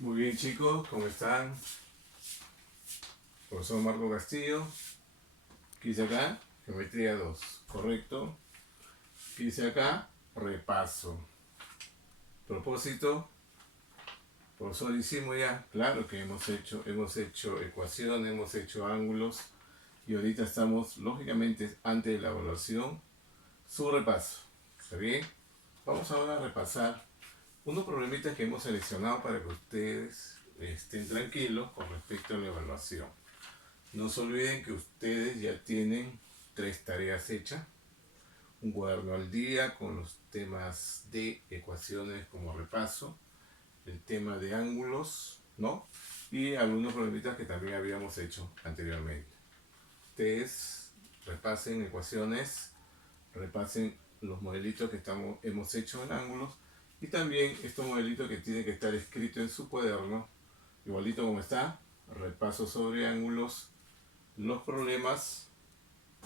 Muy bien, chicos, ¿cómo están? Profesor Marco Castillo. ¿Qué dice acá? Geometría 2, ¿correcto? ¿Qué dice acá? Repaso. Propósito. Profesor, hicimos ya. Claro que hemos hecho ecuaciones, hemos hecho ángulos y ahorita estamos, lógicamente, ante la evaluación, su repaso. ¿Está bien? Vamos ahora a repasar unos problemitas que hemos seleccionado para que ustedes estén tranquilos con respecto a la evaluación. No se olviden que ustedes ya tienen 3 tareas hechas, un cuaderno al día con los temas de ecuaciones como repaso, el tema de ángulos, ¿no? Y algunos problemitas que también habíamos hecho anteriormente. Ustedes repasen ecuaciones, repasen los modelitos que hemos hecho en ángulos y también estos modelitos que tienen que estar escritos en su cuaderno, igualito como está, repaso sobre ángulos, los problemas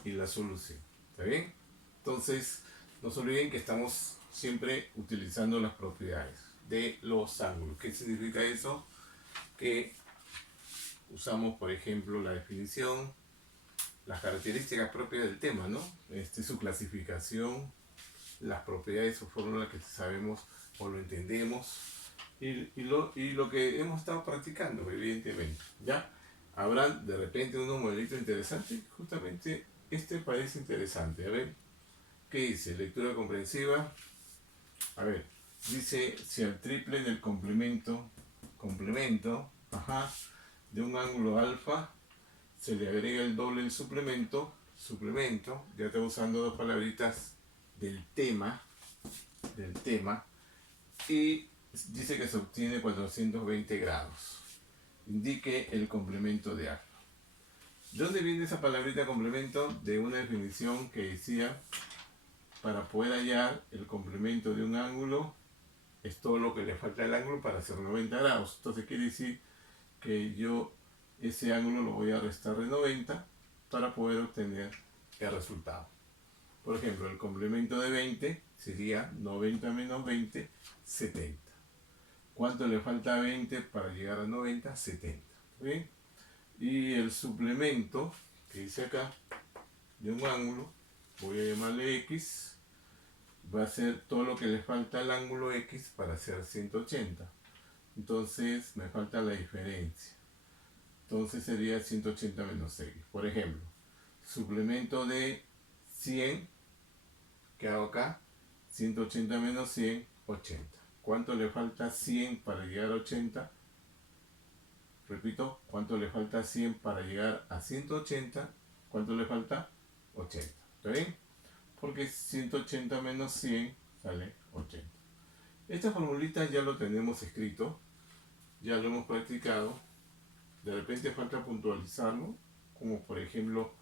y la solución. ¿Está bien? Entonces, no se olviden que estamos siempre utilizando las propiedades de los ángulos. ¿Qué significa eso? Que usamos, por ejemplo, la definición, las características propias del tema, ¿no? Su clasificación, las propiedades o fórmulas que sabemos o lo entendemos y lo que hemos estado practicando, evidentemente. ¿Ya? Habrán de repente unos modelitos interesantes. Justamente este parece interesante. A ver, ¿qué dice? Lectura comprensiva. A ver, dice si al triple del complemento, ajá, de un ángulo alfa se le agrega el doble del suplemento, ya está usando dos palabritas del tema, y dice que se obtiene 420 grados. Indique el complemento de alfa. ¿De dónde viene esa palabrita complemento? De una definición que decía, para poder hallar el complemento de un ángulo, es todo lo que le falta al ángulo para hacer 90 grados. Entonces quiere decir que yo ese ángulo lo voy a restar de 90 para poder obtener el resultado. Por ejemplo, el complemento de 20 sería 90 menos 20, 70. ¿Cuánto le falta a 20 para llegar a 90? 70. ¿Bien? Y el suplemento que dice acá de un ángulo, voy a llamarle X, va a ser todo lo que le falta al ángulo X para hacer 180. Entonces me falta la diferencia. Entonces sería 180 menos X. Por ejemplo, suplemento de 100, que hago acá, 180 menos 100, 80. ¿Cuánto le falta 100 para llegar a 80? Repito, ¿cuánto le falta 100 para llegar a 180? ¿Cuánto le falta? 80. ¿Está bien? Porque 180 menos 100 sale 80. Esta formulita ya lo tenemos escrito, ya lo hemos practicado. De repente falta puntualizarlo, como por ejemplo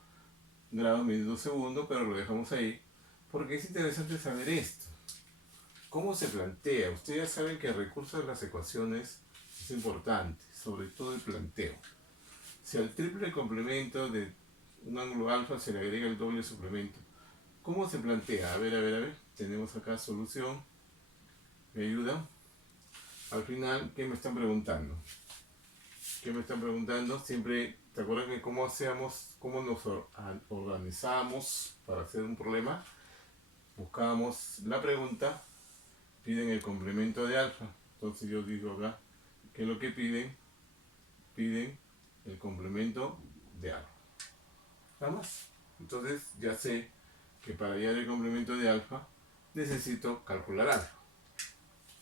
grados, minutos, segundos, pero lo dejamos ahí porque es interesante saber esto. ¿Cómo se plantea? Ustedes ya saben que el recurso de las ecuaciones es importante, sobre todo el planteo. Si al triple complemento de un ángulo alfa se le agrega el doble suplemento, ¿cómo se plantea? A ver. Tenemos acá solución. ¿Me ayuda? Al final, ¿qué me están preguntando? Siempre, ¿te acuerdas de cómo nos organizamos para hacer un problema? Buscábamos la pregunta, piden el complemento de alfa. Entonces yo digo acá, ¿qué es lo que piden? Piden el complemento de alfa. Nada más. Entonces ya sé que para hallar el complemento de alfa necesito calcular alfa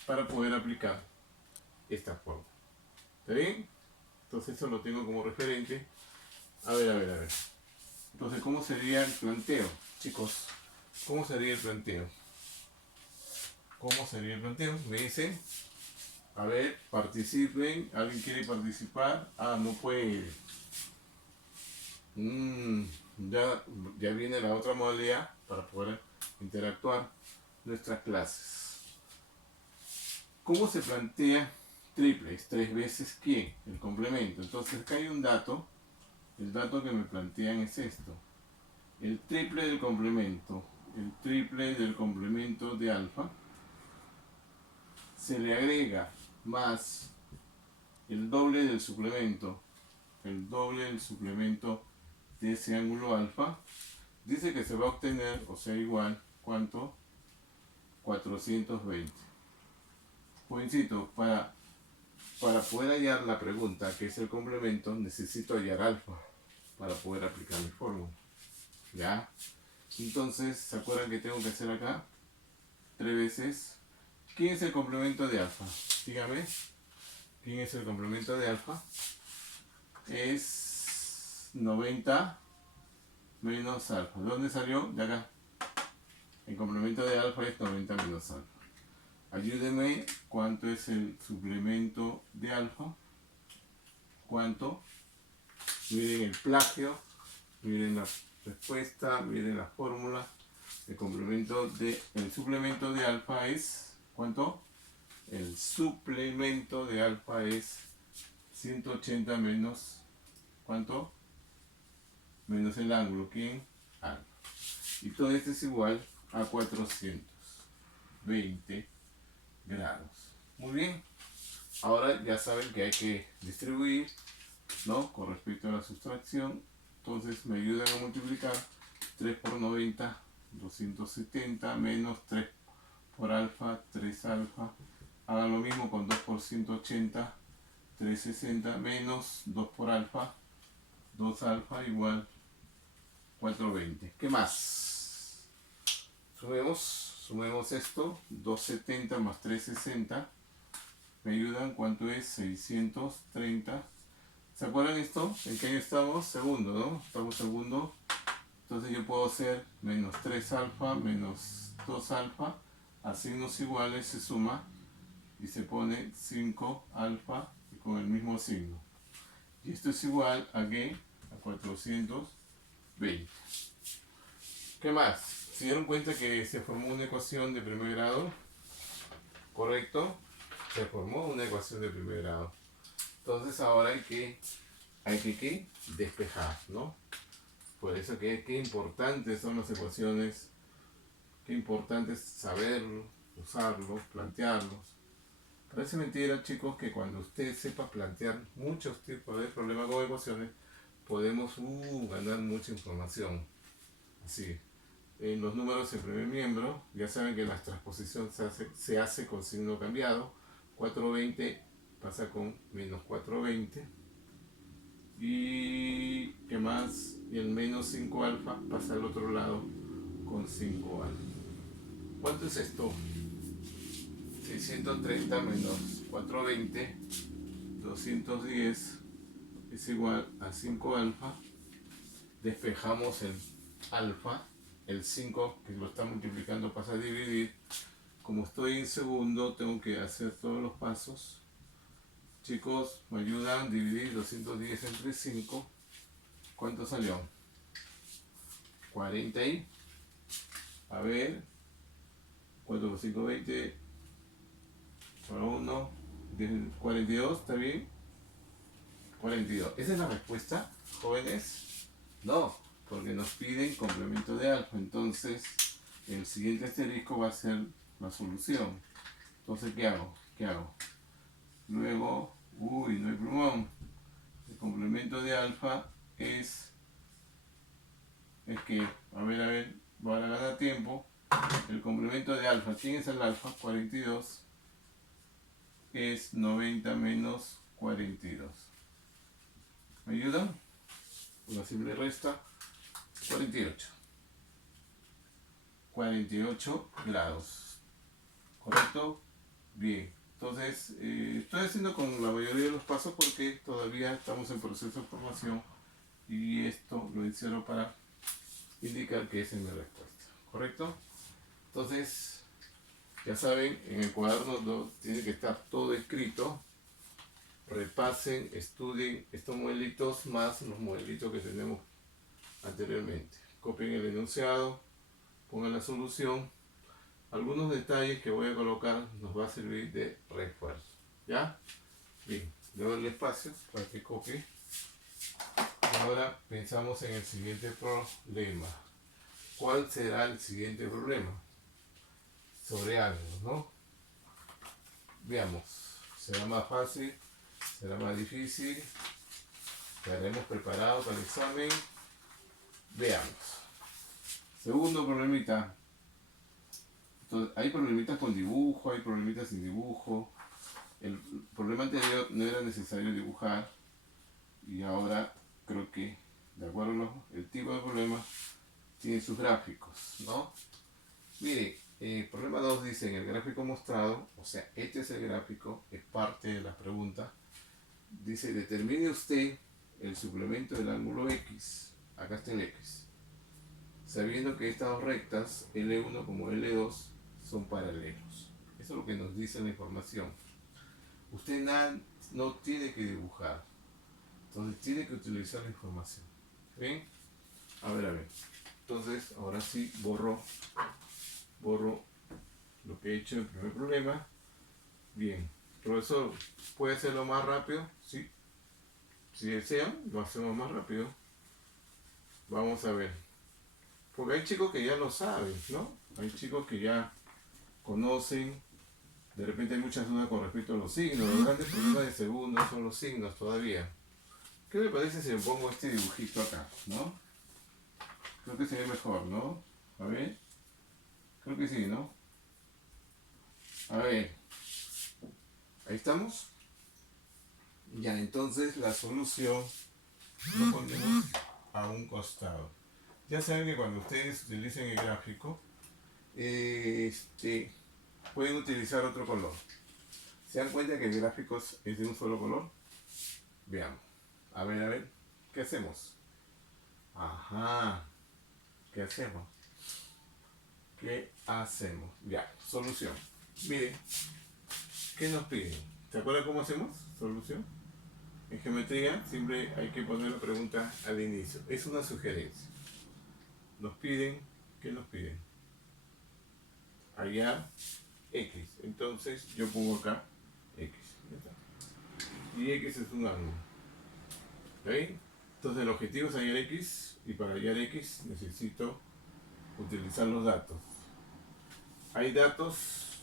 para poder aplicar esta fórmula. ¿Está bien? Entonces eso lo tengo como referente. A ver. Entonces, ¿cómo sería el planteo? Chicos, ¿cómo sería el planteo? Me dicen, a ver, participen. ¿Alguien quiere participar? No puede. Ya viene la otra modalidad para poder interactuar nuestras clases. ¿Cómo se plantea triplex? 3 veces ¿quién? El complemento. Entonces acá hay un dato. El dato que me plantean es esto. El triple del complemento de alfa se le agrega más el doble del suplemento. El doble del suplemento de ese ángulo alfa. Dice que se va a obtener, o sea, igual, ¿cuánto? 420. Jovencito, para poder hallar la pregunta, que es el complemento, necesito hallar alfa para poder aplicar mi fórmula. ¿Ya? Entonces, ¿se acuerdan que tengo que hacer acá? 3 veces. ¿Quién es el complemento de alfa? Dígame. ¿Quién es el complemento de alfa? Es 90 menos alfa. ¿De dónde salió? De acá. El complemento de alfa es 90 menos alfa. Ayúdeme, ¿cuánto es el suplemento de alfa? ¿Cuánto? Miren el plagio, miren la respuesta, miren la fórmula. El suplemento de alfa es, ¿cuánto? El suplemento de alfa es 180 menos, ¿cuánto? Menos el ángulo, ¿quién? Alfa. Y todo esto es igual a 420 grados. Muy bien. Ahora ya saben que hay que distribuir, ¿no? Con respecto a la sustracción. Entonces me ayudan a multiplicar 3 por 90, 270 menos 3 por alfa, 3 alfa. Hagan lo mismo con 2 por 180, 360 menos 2 por alfa, 2 alfa igual 420. ¿Qué más? Sumemos esto, 270 más 360. ¿Me ayudan? ¿Cuánto es? 630. ¿Se acuerdan esto? ¿En qué año estamos? Segundo, ¿no? Estamos segundo. Entonces yo puedo hacer menos 3 alfa menos 2 alfa. A signos iguales se suma y se pone 5 alfa y con el mismo signo. Y esto es igual a ¿qué? A 420. ¿Qué más? ¿Se dieron cuenta que se formó una ecuación de primer grado? ¿Correcto? Se formó una ecuación de primer grado. Entonces ahora hay que ¿qué? Despejar, ¿no? Por eso que qué importantes son las ecuaciones, qué importante es saberlo, usarlos, plantearlos. Parece mentira, chicos, que cuando usted sepa plantear muchos tipos de problemas con ecuaciones, podemos ganar mucha información. Así, en los números en primer miembro, ya saben que la transposición se hace con signo cambiado. 420 pasa con menos 420. Y ¿qué más? Y el menos 5 alfa pasa al otro lado con 5 alfa. ¿Cuánto es esto? 630 menos 420, 210 es igual a 5 alfa. Despejamos el alfa, el 5 que lo está multiplicando pasa a dividir. Como estoy en segundo, tengo que hacer todos los pasos. Chicos, me ayudan a dividir 210 entre 5. ¿Cuánto salió? 40 y... A ver. 4 por 5, 20. Para 1. 42, ¿está bien? 42. ¿Esa es la respuesta, jóvenes? No, porque nos piden complemento de alfa. Entonces, el siguiente asterisco va a ser la solución. Entonces, ¿qué hago? Luego, no hay plumón. El complemento de alfa es que, a ver, para ganar tiempo, el complemento de alfa, ¿quién es el alfa? 42 es 90 menos 42. ¿Me ayudan? Una simple resta, 48. 48 grados. ¿Correcto? Bien. Entonces, estoy haciendo con la mayoría de los pasos porque todavía estamos en proceso de formación y esto lo hicieron para indicar que esa es mi respuesta. ¿Correcto? Entonces, ya saben, en el cuaderno tiene que estar todo escrito. Repasen, estudien estos modelitos más los modelitos que tenemos anteriormente. Copien el enunciado, pongan la solución. Algunos detalles que voy a colocar nos va a servir de refuerzo. ¿Ya? Bien, le doy el espacio para que copie. Ahora pensamos en el siguiente problema. ¿Cuál será el siguiente problema? Sobre ángulos, ¿no? Veamos, será más fácil será más difícil. Estaremos preparados para el examen. Veamos. Segundo problemita. Entonces, hay problemitas con dibujo, hay problemitas sin dibujo. El problema anterior no era necesario dibujar y ahora creo que, de acuerdo al tipo de problema, tiene sus gráficos, ¿no? Mire, problema 2 dice, en el gráfico mostrado, o sea, este es el gráfico, es parte de la pregunta, dice, determine usted el suplemento del ángulo X, acá está el X, sabiendo que estas dos rectas, L1 como L2, son paralelos. Eso es lo que nos dice la información. Usted no tiene que dibujar, entonces tiene que utilizar la información. ¿Bien? A ver. Entonces, ahora sí, borro lo que he hecho en el primer problema. Bien. Profesor, ¿puede hacerlo más rápido? Sí. Si desean, lo hacemos más rápido. Vamos a ver. Porque hay chicos que ya lo saben, ¿no? Hay chicos que ya conocen. De repente hay muchas dudas con respecto a los signos. Los grandes problemas de segundo son los signos todavía. ¿Qué le parece si le pongo este dibujito acá, no? Creo que se ve mejor, ¿no? A ver. Creo que sí, ¿no? A ver. Ahí estamos. Ya, entonces la solución lo ponemos a un costado. Ya saben que cuando ustedes utilicen el gráfico, pueden utilizar otro color. ¿Se dan cuenta que el gráfico es de un solo color? Veamos. A ver. ¿Qué hacemos? Ajá. ¿Qué hacemos? Ya, solución. Miren, ¿qué nos piden? ¿Se acuerdan cómo hacemos? Solución. En geometría siempre hay que poner la pregunta al inicio. Es una sugerencia. Nos piden, ¿qué nos piden? Allá, X. Entonces yo pongo acá X. Ya está. Y X es un ángulo. ¿Ok? Entonces el objetivo es hallar X y para hallar X necesito utilizar los datos. Hay datos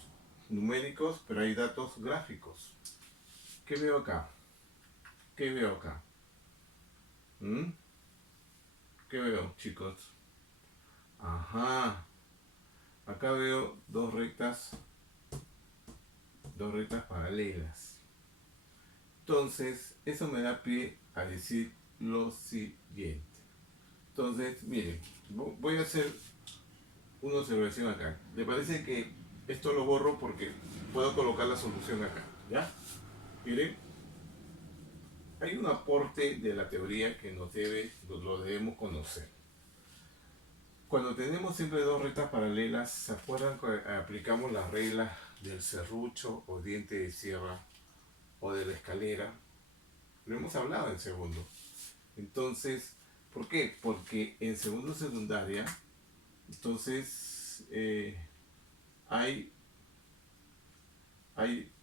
numéricos, pero hay datos gráficos. ¿Qué veo acá? ¿Qué veo acá? ¿Qué veo, chicos? Ajá. Acá veo dos rectas paralelas. Entonces, eso me da pie a decir lo siguiente. Entonces, miren, voy a hacer una observación acá. ¿Le parece que esto lo borro porque puedo colocar la solución acá? ¿Ya? Miren, hay un aporte de la teoría que lo debemos conocer. Cuando tenemos siempre dos rectas paralelas, ¿se acuerdan que aplicamos las reglas del serrucho o diente de sierra o de la escalera? Lo hemos hablado en segundo. Entonces, ¿por qué? Porque en segundo secundaria, entonces hay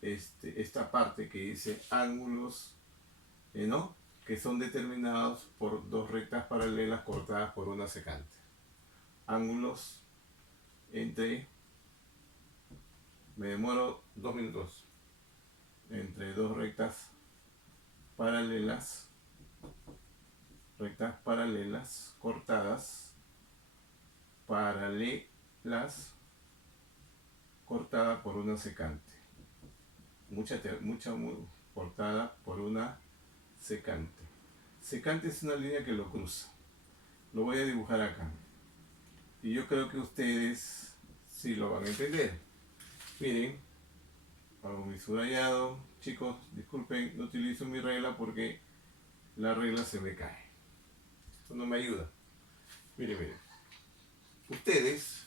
esta parte que dice ángulos, ¿no? Que son determinados por dos rectas paralelas cortadas por una secante. Ángulos entre, me demoro 2 minutos, entre dos rectas paralelas cortadas cortada por una secante. Mucha cortada por una secante. Secante es una línea que lo cruza. Lo voy a dibujar acá. Y yo creo que ustedes sí lo van a entender. Miren, hago mi subrayado. Chicos, disculpen, no utilizo mi regla porque la regla se me cae. Esto no me ayuda. Miren. Ustedes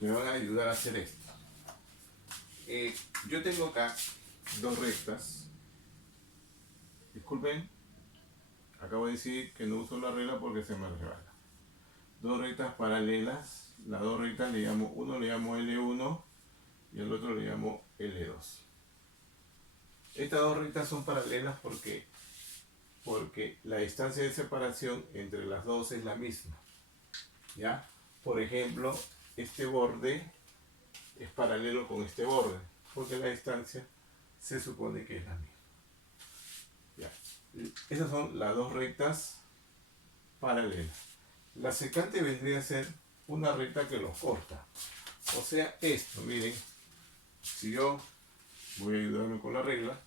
me van a ayudar a hacer esto. Yo tengo acá dos rectas. Disculpen, acabo de decir que no uso la regla porque se me resbala. Dos rectas paralelas. Las dos rectas uno le llamo L1 y el otro le llamo L2. Estas dos rectas son paralelas porque la distancia de separación entre las dos es la misma. ¿Ya? Por ejemplo, este borde es paralelo con este borde, porque la distancia se supone que es la misma. Ya. Esas son las dos rectas paralelas. La secante vendría a ser una recta que los corta. O sea, esto, miren, si yo voy a ayudarme con la regla,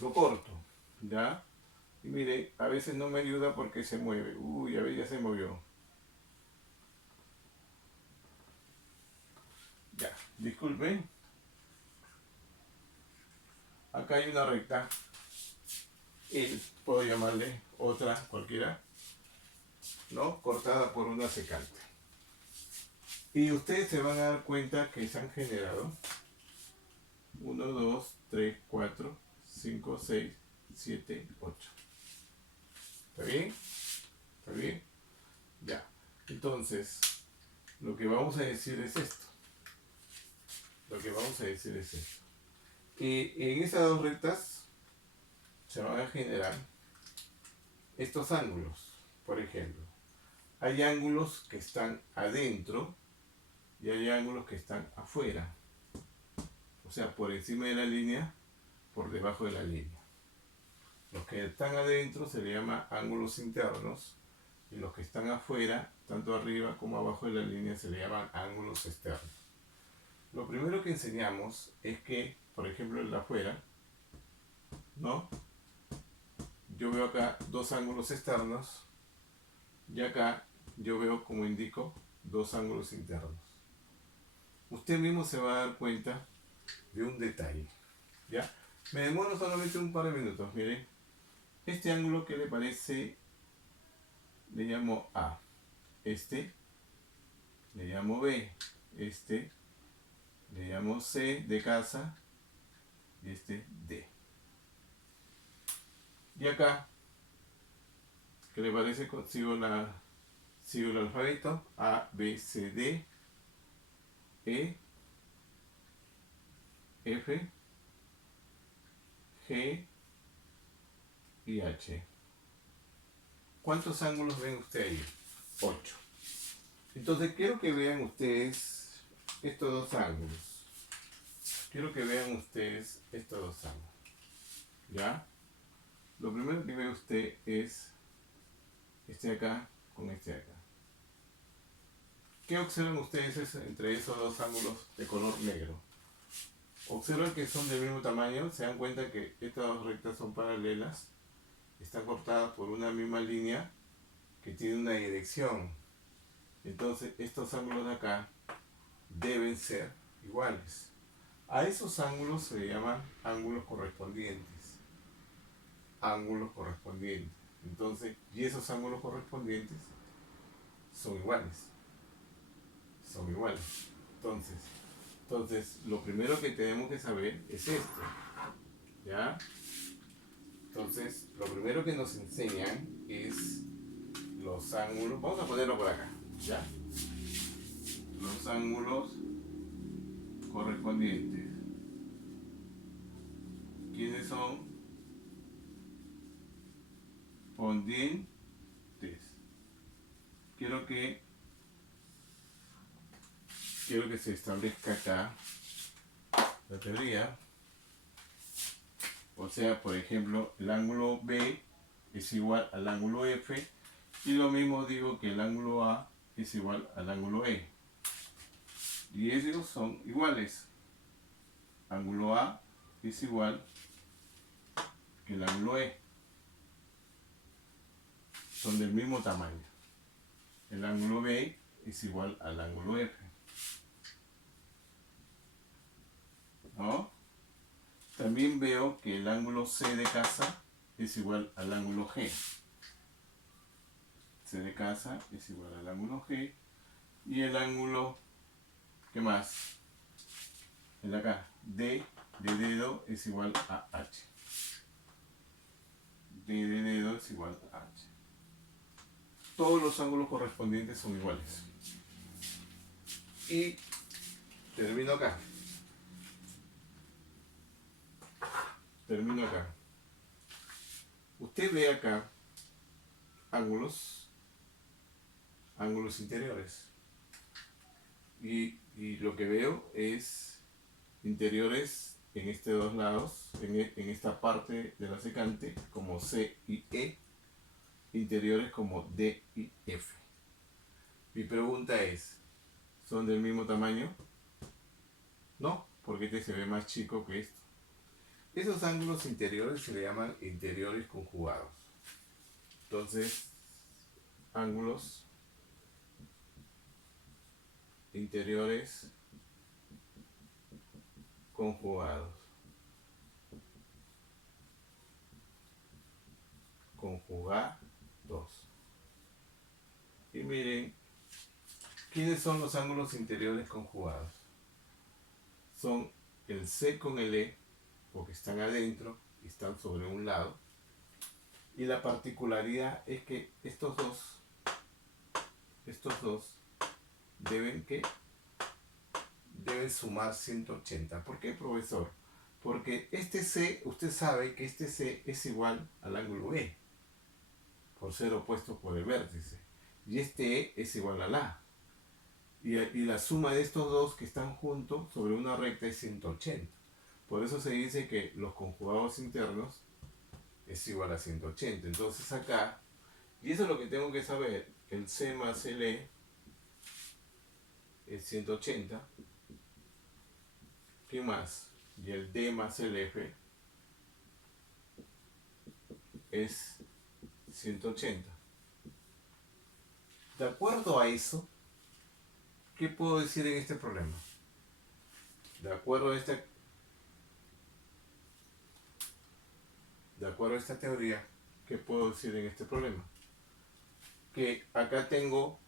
lo corto, ¿ya? Y miren, a veces no me ayuda porque se mueve. Uy, a ver, ya se movió. Ya, disculpen. Acá hay una recta. Y puedo llamarle otra, cualquiera, ¿no? Cortada por una secante. Y ustedes se van a dar cuenta que se han generado 1, 2, 3, 4, 5, 6, 7, 8. ¿Está bien? ¿Está bien? Ya. Entonces, lo que vamos a decir es esto. Lo que vamos a decir es esto. Que en esas dos rectas se van a generar estos ángulos. Por ejemplo, hay ángulos que están adentro y hay ángulos que están afuera. O sea, por encima de la línea, por debajo de la línea. Los que están adentro se le llama ángulos internos y los que están afuera, tanto arriba como abajo de la línea, se le llaman ángulos externos. Lo primero que enseñamos es que, por ejemplo, en la afuera, ¿no? Yo veo acá dos ángulos externos y acá yo veo, como indico, dos ángulos internos. Usted mismo se va a dar cuenta de un detalle, ¿ya? Me demoro solamente un par de minutos, miren. Este ángulo, que le parece, le llamo A. Este le llamo B. Este le llamo C de casa y este D. Y acá, ¿qué le parece? Sigo el alfabeto: A, B, C, D, E, F, G y H. ¿Cuántos ángulos ven ustedes ahí? 8. Entonces quiero que vean ustedes estos dos ángulos. Quiero que vean ustedes estos dos ángulos. ¿Ya? Lo primero que ve usted es este de acá con este de acá. ¿Qué observan ustedes entre esos dos ángulos de color negro? Observan que son del mismo tamaño. Se dan cuenta que estas dos rectas son paralelas. Están cortadas por una misma línea que tiene una dirección. Entonces estos ángulos de acá deben ser iguales. A esos ángulos se le llaman ángulos correspondientes. Ángulos correspondientes. Entonces, y esos ángulos correspondientes son iguales. Son iguales. Entonces, lo primero que tenemos que saber es esto. ¿Ya? Entonces, lo primero que nos enseñan es los ángulos. Vamos a ponerlo por acá. ¿Ya? Los ángulos correspondientes. ¿Quiénes son? Correspondientes. Quiero que se establezca acá la teoría. O sea, por ejemplo, el ángulo B es igual al ángulo F, y lo mismo digo que el ángulo A es igual al ángulo E. Y ellos son iguales. Ángulo A es igual que el ángulo E. Son del mismo tamaño. El ángulo B es igual al ángulo F. ¿No? También veo que el ángulo C de casa es igual al ángulo G. C de casa es igual al ángulo G. Y el ángulo, ¿qué más? El de acá, D de dedo es igual a H. D de dedo es igual a H. Todos los ángulos correspondientes son iguales. Y termino acá. Termino acá. Usted ve acá ángulos interiores. Y lo que veo es interiores en estos dos lados, en esta parte de la secante, como C y E, interiores como D y F. Mi pregunta es, ¿son del mismo tamaño? No, porque este se ve más chico que esto. Esos ángulos interiores se le llaman interiores conjugados. Entonces, ángulos interiores conjugados. Conjugar 2. Y miren, ¿quiénes son los ángulos interiores conjugados? Son el C con el E, porque están adentro y están sobre un lado. Y la particularidad es que estos dos deben sumar 180. ¿Por qué, profesor? Porque este C, usted sabe que este C es igual al ángulo E, por ser opuesto por el vértice. Y este E es igual al A. Y la suma de estos dos que están juntos sobre una recta es 180. Por eso se dice que los conjugados internos es igual a 180. Entonces acá, y eso es lo que tengo que saber, el C más el E es 180. ¿Qué más? Y el D más el F es 180. De acuerdo a eso, ¿qué puedo decir en este problema? De acuerdo a esta teoría, ¿qué puedo decir en este problema? Que acá tengo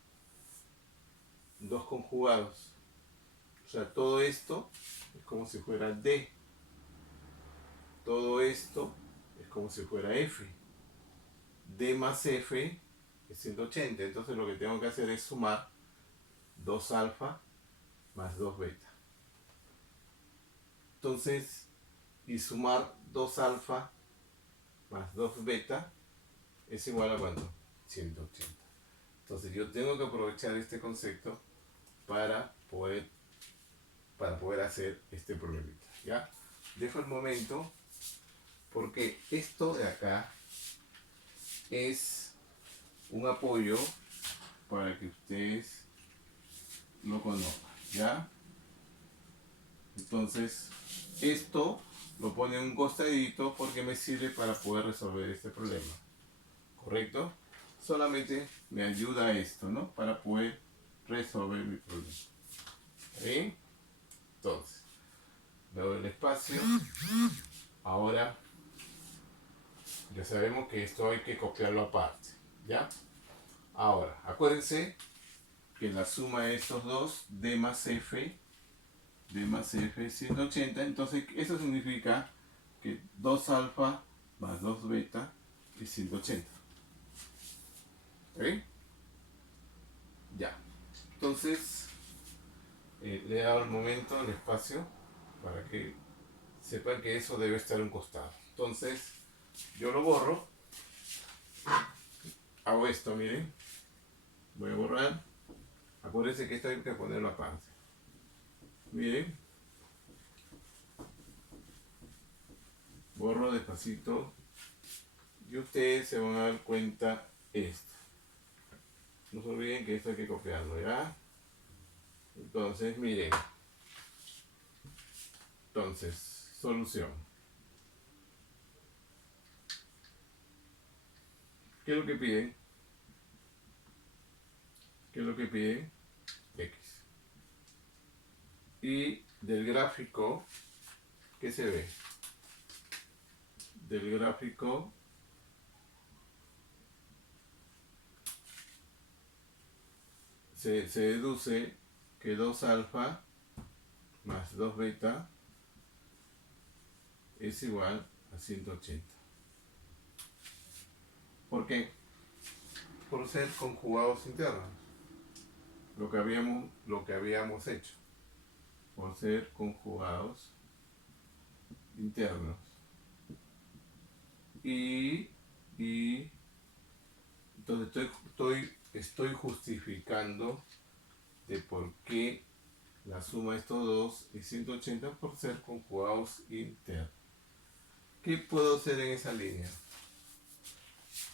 dos conjugados. O sea, todo esto es como si fuera D. Todo esto es como si fuera F. D más F es 180. Entonces lo que tengo que hacer es sumar 2 alfa más 2 beta. Entonces, y sumar 2 alfa más 2 beta es igual a ¿cuánto? 180. Entonces yo tengo que aprovechar este concepto para poder hacer este problemita. ¿Ya? Dejo el momento porque esto de acá es un apoyo para que ustedes lo conozcan. ¿Ya? Entonces, esto lo pone en un costadito porque me sirve para poder resolver este problema. ¿Correcto? Solamente me ayuda esto, ¿no? Para poder resolver mi problema. ¿Sí? Entonces, le doy el espacio. Ahora, ya sabemos que esto hay que copiarlo aparte. ¿Ya? Ahora, acuérdense que la suma de estos dos, D más F es 180. Entonces, eso significa que 2 alfa más 2 beta es 180. ¿Ok? Ya. Entonces, le he dado el momento, el espacio, para que sepan que eso debe estar a un costado. Entonces, yo lo borro. Hago esto, miren. Voy a borrar. Acuérdense que esto hay que ponerlo aparte. Miren. Borro despacito. Y ustedes se van a dar cuenta esto. No se olviden que esto hay que copiarlo, ¿ya? Entonces, miren. Entonces, solución. ¿Qué es lo que piden? ¿Qué es lo que piden? X. Y del gráfico, ¿qué se ve? Del gráfico se deduce que 2 alfa más 2 beta es igual a 180. ¿Por qué? Por ser conjugados internos. Lo que habíamos hecho. Por ser conjugados internos. Y entonces estoy justificando de por qué la suma de estos dos es 180 por ser conjugados inter. ¿Qué puedo hacer en esa línea?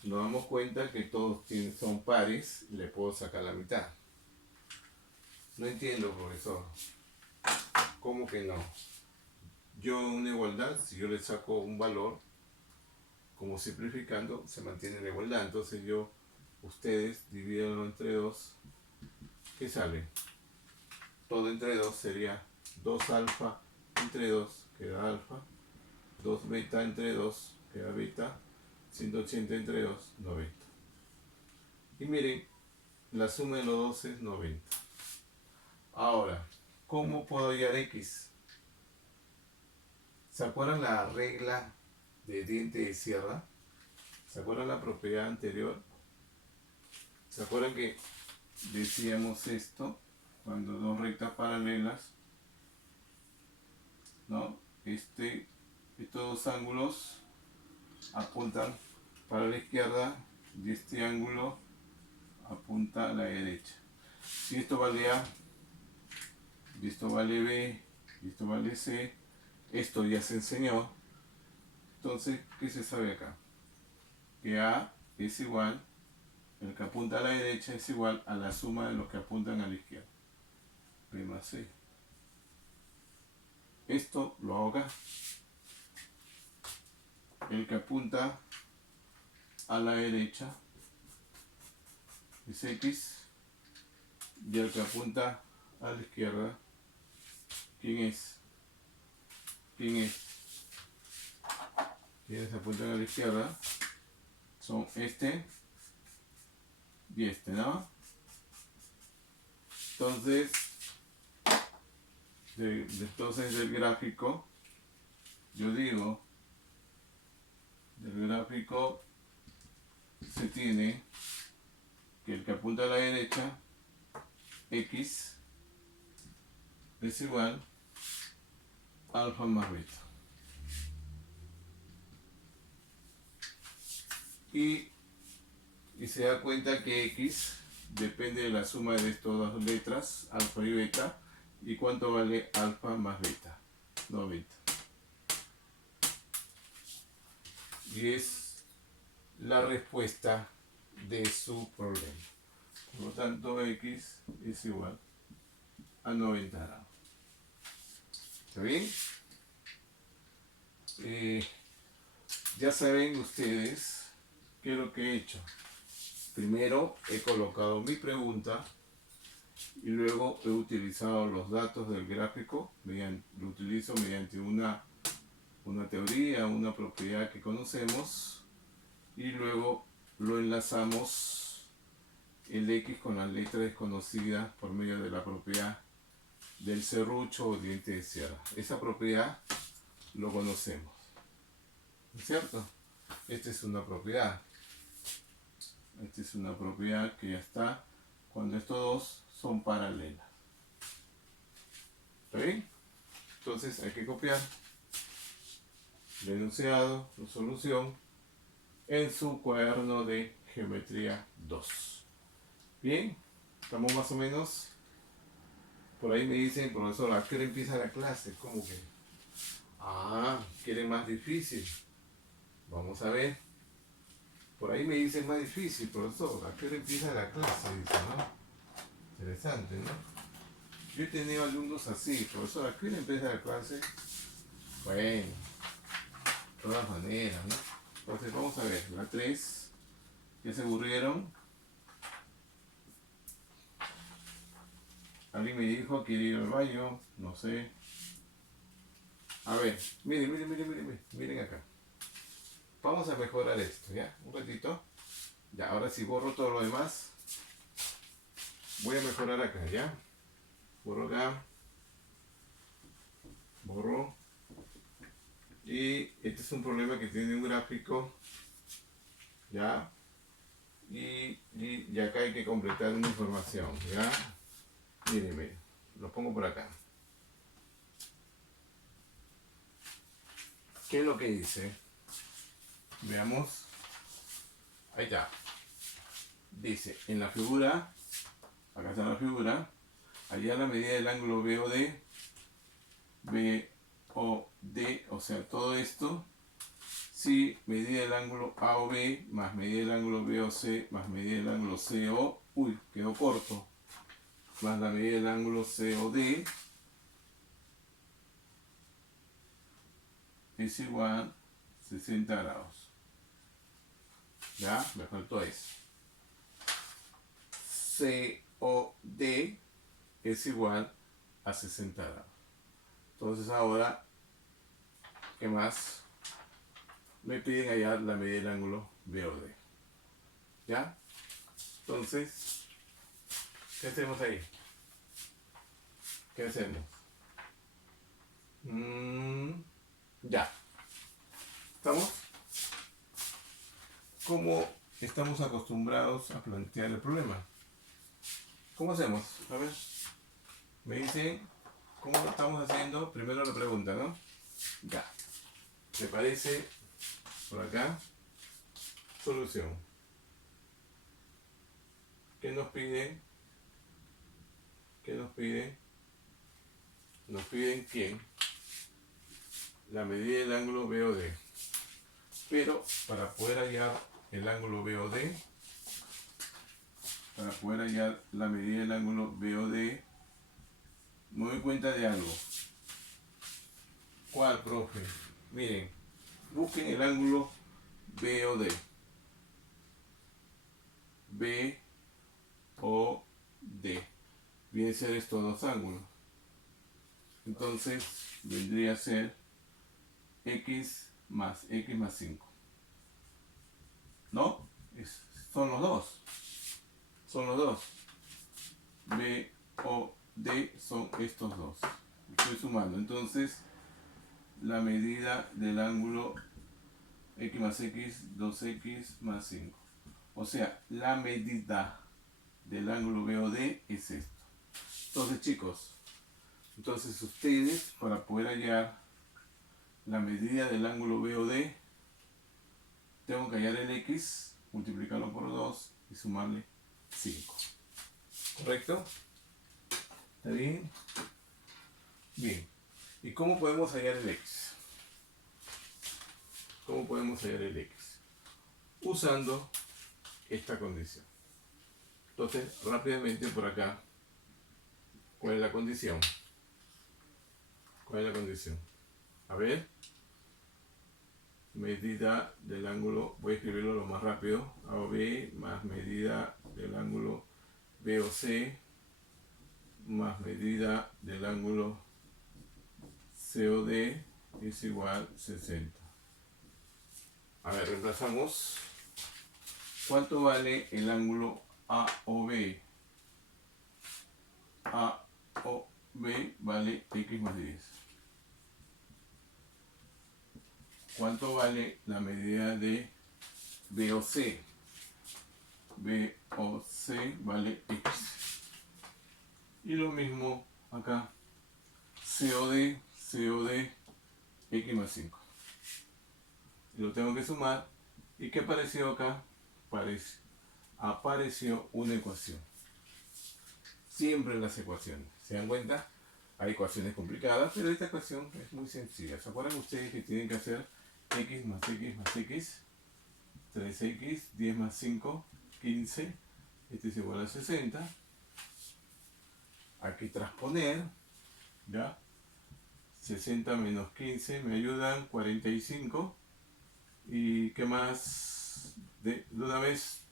Nos damos cuenta que todos son pares y le puedo sacar la mitad. No entiendo, profesor. ¿Cómo que no? Yo en una igualdad, si yo le saco un valor, como simplificando, se mantiene la igualdad. Entonces ustedes divídenlo entre 2. ¿Qué sale? Todo entre 2 sería 2 alfa entre 2, queda alfa. 2 beta entre 2, queda beta. 180 entre 2, 90. Y miren, la suma de los dos es 90. Ahora, ¿cómo puedo hallar x? ¿Se acuerdan la regla de diente de sierra? ¿Se acuerdan la propiedad anterior? ¿Se acuerdan que decíamos esto? Cuando dos rectas paralelas, ¿no? Estos dos ángulos apuntan para la izquierda y este ángulo apunta a la derecha. Si esto vale A, y esto vale B, y esto vale C, esto ya se enseñó. Entonces, ¿qué se sabe acá? Que A es igual, el que apunta a la derecha es igual a la suma de los que apuntan a la izquierda. B más C. Esto lo hago acá. El que apunta a la derecha es X y el que apunta a la izquierda, ¿quién es? ¿Quién es? Quienes apuntan a la izquierda son este y este, ¿no? Entonces, del gráfico, yo digo, del gráfico se tiene que el que apunta a la derecha, X, es igual a alfa más beta. Y se da cuenta que X depende de la suma de estas dos letras, alfa y beta. ¿Y cuánto vale alfa más beta? 90. Y es la respuesta de su problema. Por lo tanto, X es igual a 90 grados. ¿Está bien? Ya saben ustedes qué es lo que he hecho. Primero he colocado mi pregunta y luego he utilizado los datos del gráfico, lo utilizo mediante una teoría, una propiedad que conocemos, y luego lo enlazamos el X con las letras desconocidas por medio de la propiedad del serrucho o diente de sierra. Esa propiedad lo conocemos, ¿no es cierto? Esta es una propiedad. Esta es una propiedad que ya está cuando estos dos son paralelas. ¿Está bien? Entonces hay que copiar el enunciado, su solución, en su cuaderno de geometría 2. Bien, estamos más o menos. Por ahí me dicen, profesor, ¿a qué hora empieza la clase? ¿Cómo que? ¿Quieren más difícil? Vamos a ver. Por ahí me dicen más difícil, profesor, ¿a qué hora empieza la clase? Dice, ¿no? Interesante, ¿no? Yo he tenido alumnos así, profesor, ¿a qué hora empieza la clase? Bueno, de todas maneras, ¿no? Entonces vamos a ver, la 3, ¿ya se aburrieron? Alguien me dijo que ir al baño, no sé. A ver, miren acá. Vamos a mejorar esto, ¿ya? Un ratito. Ya, ahora sí borro todo lo demás. Voy a mejorar acá, ¿ya? Borro acá. Borro. Y este es un problema que tiene un gráfico. ¿Ya? Y acá hay que completar una información, ¿ya? Miren, lo pongo por acá. ¿Qué es lo que dice? Veamos. Ahí está. Dice, en la figura, acá está la figura, hallar la medida del ángulo BOD, o sea, todo esto, si medida del ángulo AOB más medida del ángulo BOC más medida del ángulo CO, uy, quedó corto, más la medida del ángulo COD es igual a 60 grados. Ya, me faltó eso. COD es igual a 60 grados. Entonces ahora, ¿qué más? Me piden hallar la medida del ángulo BOD. ¿Ya? Entonces, ¿qué hacemos ahí? ¿Qué hacemos? Ya. ¿Estamos? ¿Cómo estamos acostumbrados a plantear el problema? ¿Cómo hacemos? A ver. Me dicen, ¿cómo lo estamos haciendo? Primero la pregunta, ¿no? Ya. ¿Me parece? Por acá. Solución. ¿Qué nos piden? ¿Qué nos piden? Nos piden ¿quién? La medida del ángulo BOD. Pero para poder hallar el ángulo BOD, para poder hallar la medida del ángulo BOD, me doy cuenta de algo. ¿Cuál, profe? Miren, busquen el ángulo BOD. BOD. Viene a ser estos dos ángulos. Entonces vendría a ser X más 5. ¿No? Son los dos. Son los dos. BOD son estos dos. Estoy sumando. Entonces, la medida del ángulo X más X, 2X más 5. O sea, la medida del ángulo BOD es esto. Entonces, chicos, ustedes, para poder hallar la medida del ángulo BOD, tengo que hallar el X, multiplicarlo por 2 y sumarle 5. ¿Correcto? ¿Está bien? Bien. ¿Y cómo podemos hallar el X? ¿Cómo podemos hallar el X? Usando esta condición. Entonces, rápidamente por acá, ¿cuál es la condición? ¿Cuál es la condición? A ver, medida del ángulo, voy a escribirlo lo más rápido, AOB más medida del ángulo BOC más medida del ángulo COD es igual a 60. A ver, reemplazamos. ¿Cuánto vale el ángulo AOB? AOB vale X más 10. ¿Cuánto vale la medida de BOC? BOC vale X. Y lo mismo acá. COD, X más 5. Y lo tengo que sumar. ¿Y qué apareció acá? Apareció una ecuación. Siempre en las ecuaciones. ¿Se dan cuenta? Hay ecuaciones complicadas, pero esta ecuación es muy sencilla. ¿Se acuerdan ustedes que tienen que hacer X más X más X? 3X, 10 más 5, 15. Este es igual a 60. Hay que transponer. ¿Ya? 60 menos 15 me ayudan 45. ¿Y qué más? De una vez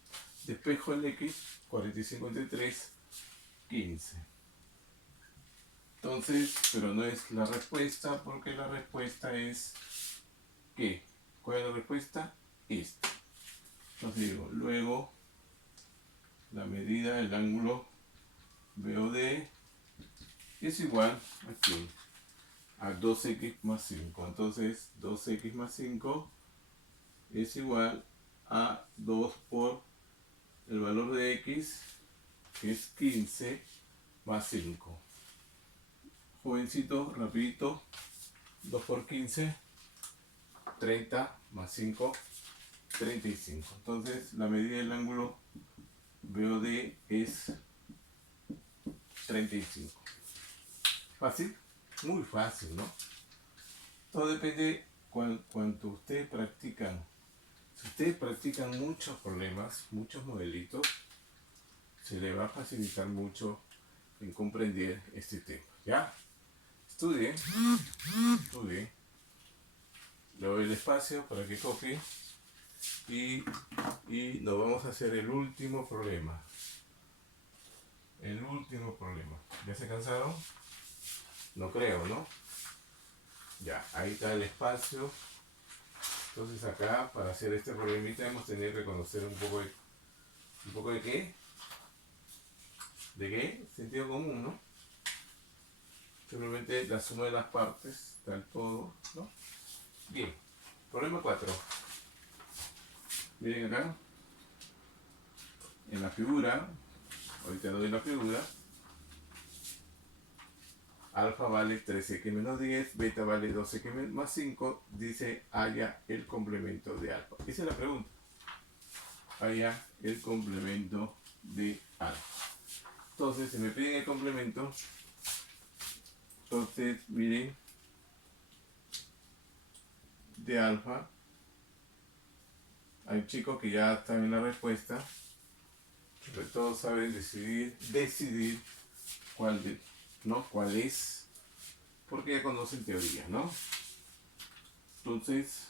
despejo el X. 45 entre 3, 15. Entonces, pero no es la respuesta, porque la respuesta es ¿qué? ¿Cuál es la respuesta? Esta. Entonces digo, luego la medida del ángulo BOD es igual aquí a 2X más 5. Entonces 2X más 5 es igual a 2 por el valor de X, que es 15 más 5. Jovencito, rapidito, 2 por 15, 30 más 5, 35. Entonces la medida del ángulo BOD es 35. ¿Fácil? Muy fácil, ¿no? Todo depende cuánto ustedes practican. Si ustedes practican muchos problemas, muchos modelitos, se les va a facilitar mucho en comprender este tema. ¿Ya? Estudien, estudien. Le doy el espacio para que copie y nos vamos a hacer el último problema. El último problema. ¿Ya se cansaron? No creo, ¿no? Ya, ahí está el espacio. Entonces acá, para hacer este problemita, hemos tenido que conocer un poco de qué. ¿De qué? Sentido común, ¿no? Simplemente la suma de las partes, tal todo, ¿no? Bien, problema 4. Miren acá, en la figura, ahorita doy la figura, alfa vale 3x menos 10, beta vale 2x más 5, dice haya el complemento de alfa. Esa es la pregunta. Haya el complemento de alfa. Entonces, si me piden el complemento, entonces miren, de alfa, hay chicos que ya están en la respuesta, sobre todo saben decidir cuál es, porque ya conocen teoría, ¿no? Entonces,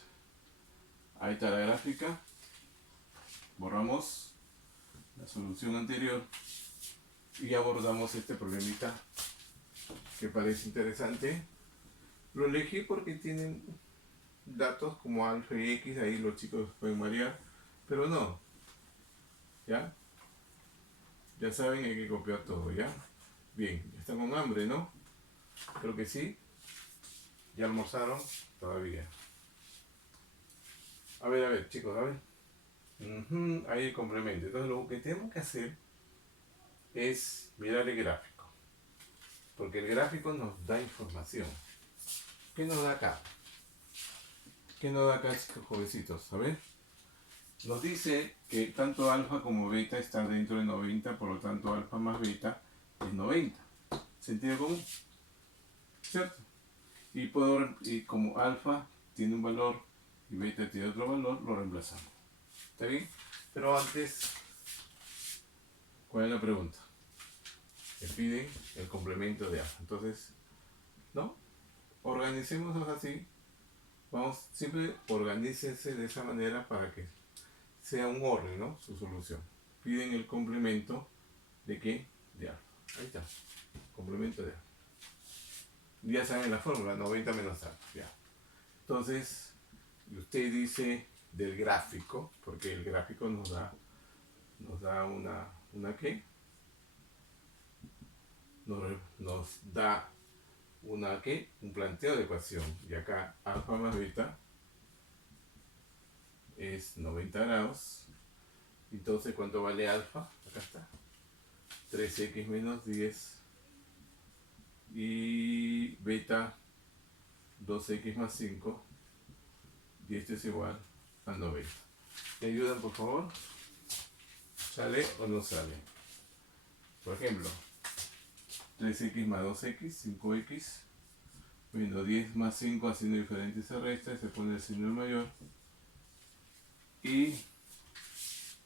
ahí está la gráfica, borramos la solución anterior y abordamos este problemita que parece interesante. Lo elegí porque tienen datos como alfa y x, ahí los chicos pueden variar, pero no, ¿ya? Ya saben, hay que copiar todo, ¿ya? Bien, están con hambre, ¿no? Creo que sí. ¿Ya almorzaron? Todavía. A ver, chicos, a ver. Ahí el complemento. Entonces lo que tenemos que hacer es mirar el gráfico. Porque el gráfico nos da información. ¿Qué nos da acá? ¿Qué nos da acá, chicos jovencitos? A ver. Nos dice que tanto alfa como beta está dentro de 90, por lo tanto alfa más beta es 90. ¿Sentido común? ¿Cierto? Y como alfa tiene un valor y beta tiene otro valor, lo reemplazamos. ¿Está bien? Pero antes, ¿cuál es la pregunta? Me piden el complemento de alfa. Entonces, ¿no? Organicémonos así. Vamos, siempre organícense de esa manera para que sea un orden, ¿no? Su solución. Piden el complemento de qué? De alfa. Ahí está. Complemento de alfa. Ya saben la fórmula, 90 menos alfa. Ya. Entonces, usted dice del gráfico, porque el gráfico nos da una ¿qué? Nos da una ¿qué? Un planteo de ecuación. Y acá alfa más beta es 90 grados. Entonces, ¿cuánto vale alfa? Acá está. 3x menos 10. Y beta 2x más 5. Y esto es igual a 90. ¿Me ayudan, por favor? ¿Sale o no sale? Por ejemplo, 3x más 2x, 5x, menos 10 más 5 haciendo diferente se resta y se pone el signo mayor. ¿Y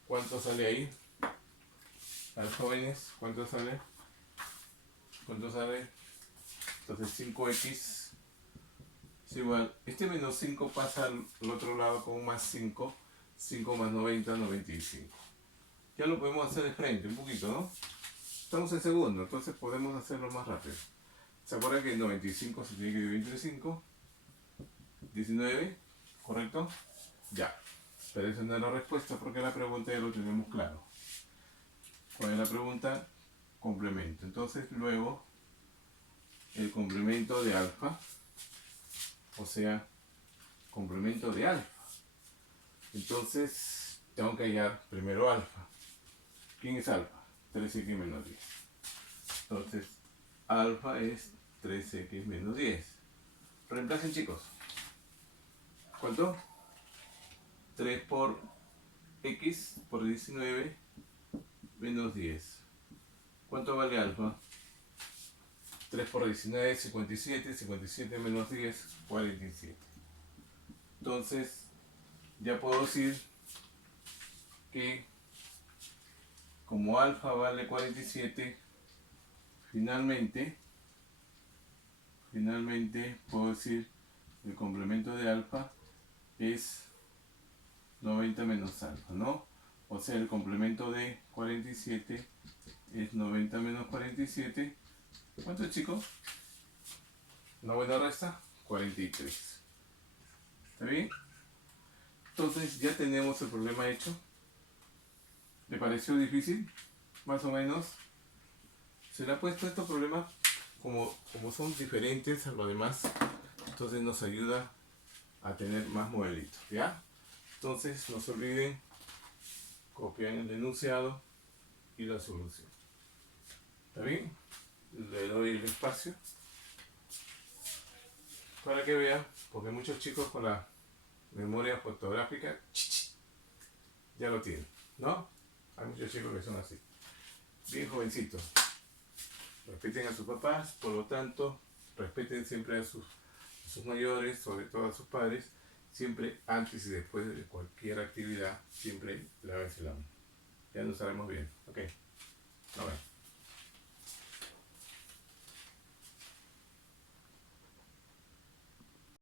cuánto sale ahí? A los jóvenes, ¿cuánto sale? ¿Cuánto sale? Entonces 5x es igual. Este menos 5 pasa al otro lado con más 5. 5 más 90, 95. Ya lo podemos hacer de frente un poquito, ¿no? Estamos en segundo, entonces podemos hacerlo más rápido. ¿Se acuerdan que el 95 se tiene que dividir entre 5? 19, ¿correcto? Ya. Pero esa no es la respuesta porque la pregunta ya lo tenemos claro. ¿Cuál es la pregunta? Complemento. Entonces luego el complemento de alfa, o sea, complemento de alfa. Entonces tengo que hallar primero alfa. ¿Quién es alfa? 3x menos 10. Entonces alfa es 3x menos 10. Reemplacen, chicos. ¿Cuánto? 3 por x por 19 menos 10. ¿Cuánto vale alfa? 3 por 19, 57. 57 menos 10, 47. Entonces, ya puedo decir que como alfa vale 47, finalmente puedo decir el complemento de alfa es 90 menos alfa, ¿no? O sea, el complemento de 47 es 90 menos 47. ¿Cuánto, chicos? Una buena resta, 43. ¿Está bien? Entonces ya tenemos el problema hecho. ¿Le pareció difícil? Más o menos. Se le ha puesto estos problemas como son diferentes a los demás. Entonces nos ayuda a tener más modelitos, ¿ya? Entonces no se olviden, copiar el enunciado y la solución. ¿Está bien? Le doy el espacio para que vean, porque muchos chicos con la memoria fotográfica ya lo tienen, ¿no? Hay muchos chicos que son así, bien jovencitos. Respeten a sus papás, por lo tanto, respeten siempre a sus mayores, sobre todo a sus padres, siempre antes y después de cualquier actividad, siempre lávense la mano. Ya nos sabemos bien. Ok, bye bye.